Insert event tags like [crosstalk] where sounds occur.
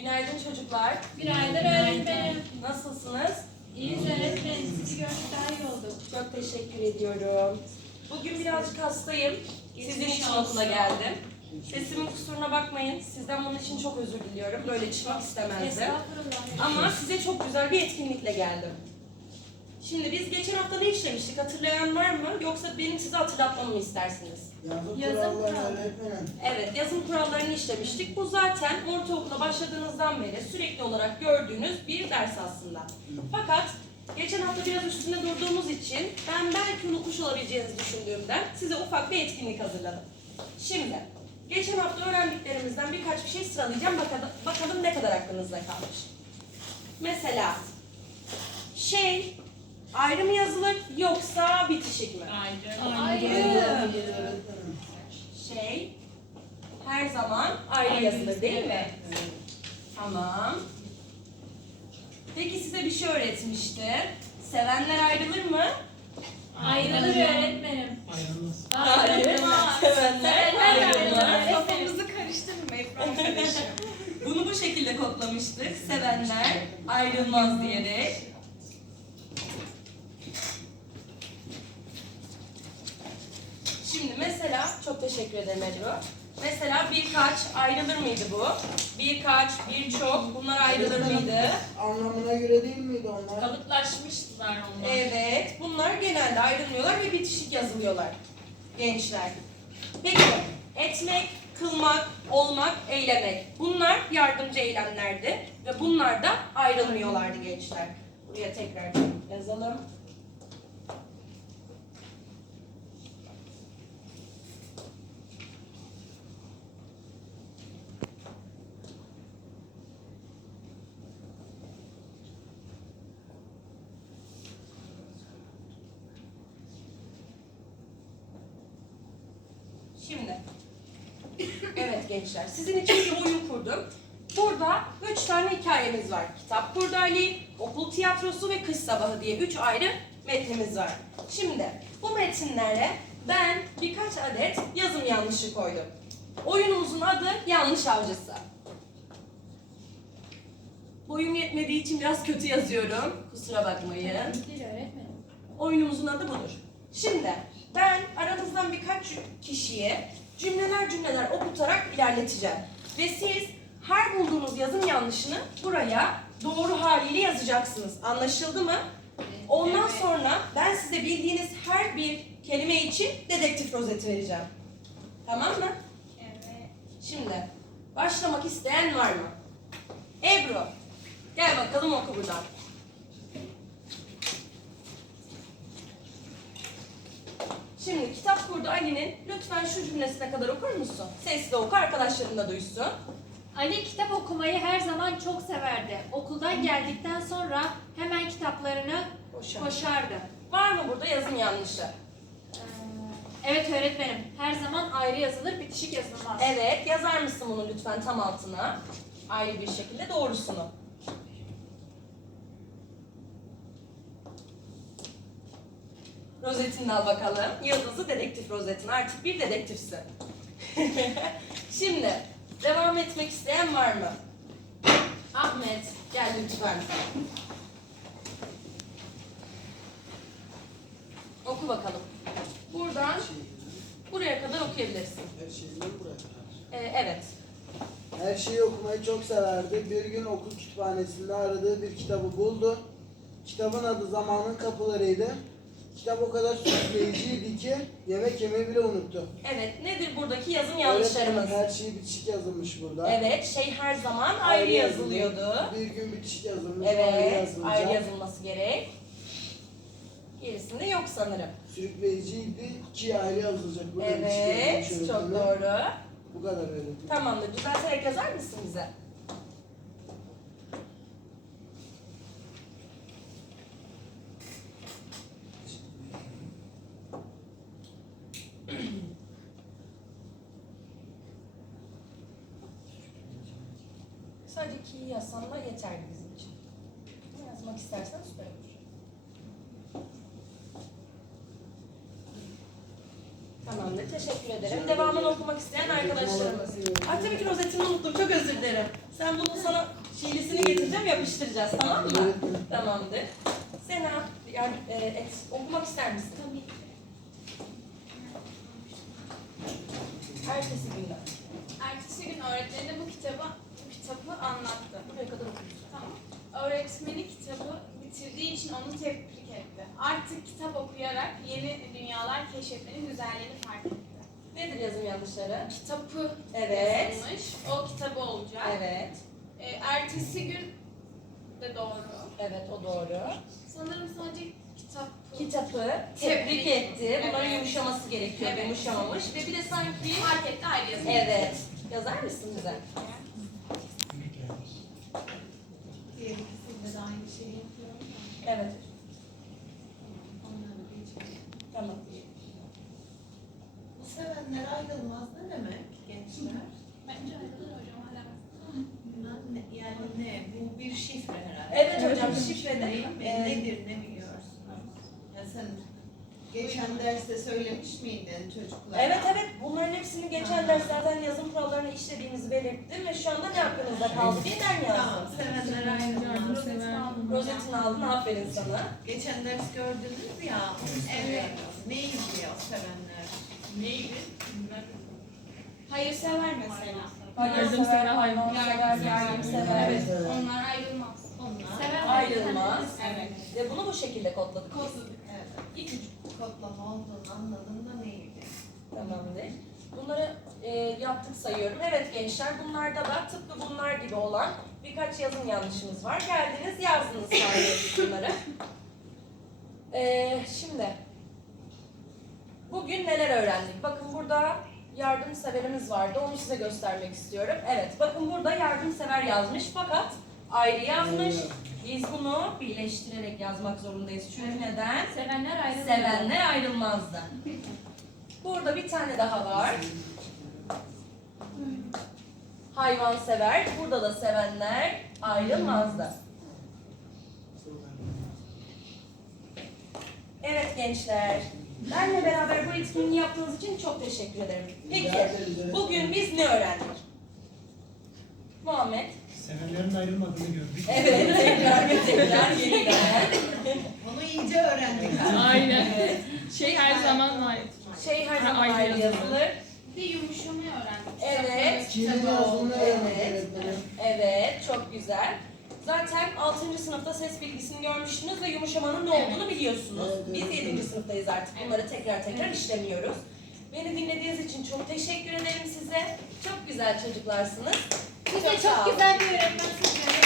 Günaydın çocuklar. Günaydın öğretmenim. Nasılsınız? İyiyiz öğretmenim. Sizi gördük daha iyi olduk. Çok teşekkür ediyorum. Bugün birazcık hastayım. Sizin için okula geldim. Sesimin kusuruna bakmayın. Sizden bunun için çok özür diliyorum. Böyle çıkmak istemezdim. Estağfurullah. Ama size çok güzel bir etkinlikle geldim. Şimdi biz geçen hafta ne işlemiştik? Hatırlayan var mı? Yoksa benim size hatırlatmamı mı istersiniz? Yazı Yazı kuralları. Evet, yazım kurallarını işlemiştik. Bu zaten ortaokula başladığınızdan beri sürekli olarak gördüğünüz bir ders aslında. Fakat geçen hafta biraz üstünde durduğumuz için ben belki unutmuş olabileceğinizi düşündüğümden size ufak bir etkinlik hazırladım. Şimdi, geçen hafta öğrendiklerimizden birkaç bir şey sıralayacağım. Bakalım, bakalım ne kadar aklınızda kalmış. Mesela, şey ayrı mı yazılır yoksa bitişik mi? Ayrı. Öğretmenim. Şey her zaman ayrı yazılır değil mi? Evet. Tamam. Peki size bir şey öğretmişti. Sevenler ayrılır mı? Ayrılır öğretmenim. Ayrılmaz. Ayrılmaz. Sevenler ayrılmaz. ayrılır. Kafamızı karıştırmayın arkadaşım. Bunu bu şekilde kodlamıştık. Sevenler ayrılmaz diyerek. Şimdi mesela, çok teşekkür ederim Ebru. Mesela birkaç ayrılır mıydı bu? Birkaç, birçok bunlar ayrılır mıydı? Anlamına göre değil miydi onlar? Kalıplaşmışlar onlar. Evet, bunlar genelde ayrılmıyorlar ve bitişik yazılıyorlar gençler. Peki, etmek, kılmak, olmak, eylemek. Bunlar yardımcı eylemlerdi ve bunlar da ayrılmıyorlardı gençler. Buraya tekrar yazalım. Şimdi. Evet gençler, sizin için bir oyun kurdum. Burada üç tane hikayemiz var. Kitap Kurdu Ali, Okul Tiyatrosu ve Kış Sabahı diye üç ayrı metnimiz var. Şimdi bu metinlere ben birkaç adet yazım yanlışı koydum. Oyunumuzun adı Yanlış Avcısı. Boyum yetmediği için biraz kötü yazıyorum. Kusura bakmayın. Öğretmenim. Oyunumuzun adı budur. Şimdi ben aranızdan birkaç kişiye cümleler cümleler okutarak ilerleteceğim. Ve siz her bulduğunuz yazım yanlışını buraya doğru haliyle yazacaksınız. Anlaşıldı mı? Ondan Evet. sonra ben size bildiğiniz her bir kelime için dedektif rozeti vereceğim. Tamam mı? Evet. Şimdi başlamak isteyen var mı? Ebru, gel bakalım oku buradan. Şimdi kitap kurdu Ali'nin lütfen şu cümlesine kadar okur musun? Sesli oku arkadaşların da duysun. Ali kitap okumayı her zaman çok severdi. Okuldan geldikten sonra hemen kitaplarını Boşa. koşardı. Var mı burada yazım yanlışı? Ee, Evet öğretmenim. Her zaman ayrı yazılır, bitişik yazılmaz. Evet yazar mısın bunu lütfen tam altına? Ayrı bir şekilde doğrusunu. Rozetini al bakalım. Yıldızlı dedektif rozetin. Artık bir dedektifsin. [laughs] Şimdi devam etmek isteyen var mı? Ahmet gel lütfen. Oku bakalım. Buradan buraya kadar okuyabilirsin. Her şeyi bırakır. Ee, evet. Her şeyi okumayı çok severdi. Bir gün okul kütüphanesinde aradığı bir kitabı buldu. Kitabın adı Zamanın Kapılarıydı. Kitap o kadar sürükleyiciydi ki yemek yemeyi bile unuttu. Evet, nedir buradaki yazım yanlışlarımız? Her şey bitişik yazılmış burada. Evet, şey her zaman ayrı yazılıyordu. Bir gün bitişik yazılmış, ayrı Evet, yazılacak. ayrı yazılması gerek. Gerisinde yok sanırım. Sürükleyiciydi ki ayrı yazılacak. Burada bitişik Evet, yazılmış çok öğretmenim. doğru. Bu kadar öğretmenim. Tamamdır, düzelterek yazar mısın bize? Sadece ki'yi yazsan da yeterli bizim için. Ne yazmak istersen süper olur. Tamamdır, teşekkür ederim. Devamını okumak isteyen arkadaşlarımız. Ay tabii ki rozetimi unuttum, çok özür dilerim. Sen bunu sana şeylisini getireceğim yapıştıracağız tamam mı? Tamamdır. Sena yani e, et, okumak ister misin? Tabii. Ertesi günden. Ertesi gün öğretmenine bu kitabı, kitabı anlattı. Buraya kadar okuyacağız. Tamam. Öğretmeni kitabı bitirdiği için onu tebrik etti. Artık kitap okuyarak yeni dünyalar keşfetmenin güzelliğini fark etti. Nedir yazım yanlışları? Kitabı Evet. yazılmış, o kitabı olacak. Evet. Ee, ertesi gün de doğru. Evet o doğru. Sanırım sadece kitap. Kitabı tebrik etti. Bunların Evet. yumuşaması gerekiyor. Evet. Yumuşamamış. Ve bir de sanki... Fark etti ayrı yazılmış. Evet. Yazar mısın bize? Diğer de yapıyorum da Evet. onları geçelim. Tamam. Bu sevenler ayrılmaz ne demek gençler? Bence ayrılır hocam hala. Ne- Yani ne? Bu bir şifre herhalde. Evet hocam şifrede. Değil mi? e, Nedir ne biliyorsunuz? Ya sen geçen derste söylemiş miydin çocuklara? Evet evet bunların hepsini geçen derslerden yazım kurallarını işlediğimizi belirttim ve şu anda ne aklınızda kaldı birden Tamam, yazdım. sevenler ayrılmaz. Rozetini aldın aferin sana. Geçen ders gördünüz ya, Evet. Neydi o sevenler? Neydi? Hayırsever mesela. Yardımsever, hayvansever, yardımsever. Evet, onlar ayrılmaz. Onlar. Seven Ayrılmaz. Evet. Ve bunu bu şekilde kodladık. Evet. İpucu. Kodlama olduğunu anladım da neydi? Tamamdır. Bunları e, yaptık sayıyorum. Evet gençler bunlarda da tıpkı bunlar gibi olan birkaç yazım yanlışımız var. Geldiniz yazdınız sadece [coughs] bunları. E, şimdi bugün neler öğrendik? Bakın burada yardımseverimiz vardı. Onu size göstermek istiyorum. Evet bakın burada yardımsever yazmış fakat ayrı yazmış. Biz bunu birleştirerek yazmak zorundayız. Çünkü neden? Sevenler ayrılıyor. Sevenler ayrılmazdı. [laughs] Burada bir tane daha var. Hayvansever. Burada da sevenler ayrılmazdı. Evet gençler. Benle beraber bu etkinliği yaptığınız için çok teşekkür ederim. Peki, bugün biz ne öğrendik? Muhammed. Sevenlerin ayrılmadığını gördük. Evet, tekrar ve tekrar yeniden. [laughs] Bunu iyice öğrendik. Aynen. Evet. Şey her zaman var. Şey her zaman ayrı yazılır. De yumuşamayı öğrendik. Evet. Kimin yazdığını öğrendik Evet. Evet, çok güzel. Zaten 6. sınıfta ses bilgisini görmüştünüz ve yumuşamanın ne olduğunu biliyorsunuz. Evet, evet, Biz 7. sınıftayız artık. Bunları tekrar tekrar işlemiyoruz. Beni dinlediğiniz için çok teşekkür ederim size. Çok güzel çocuklarsınız. Siz de sağ olun. çok güzel bir öğretmen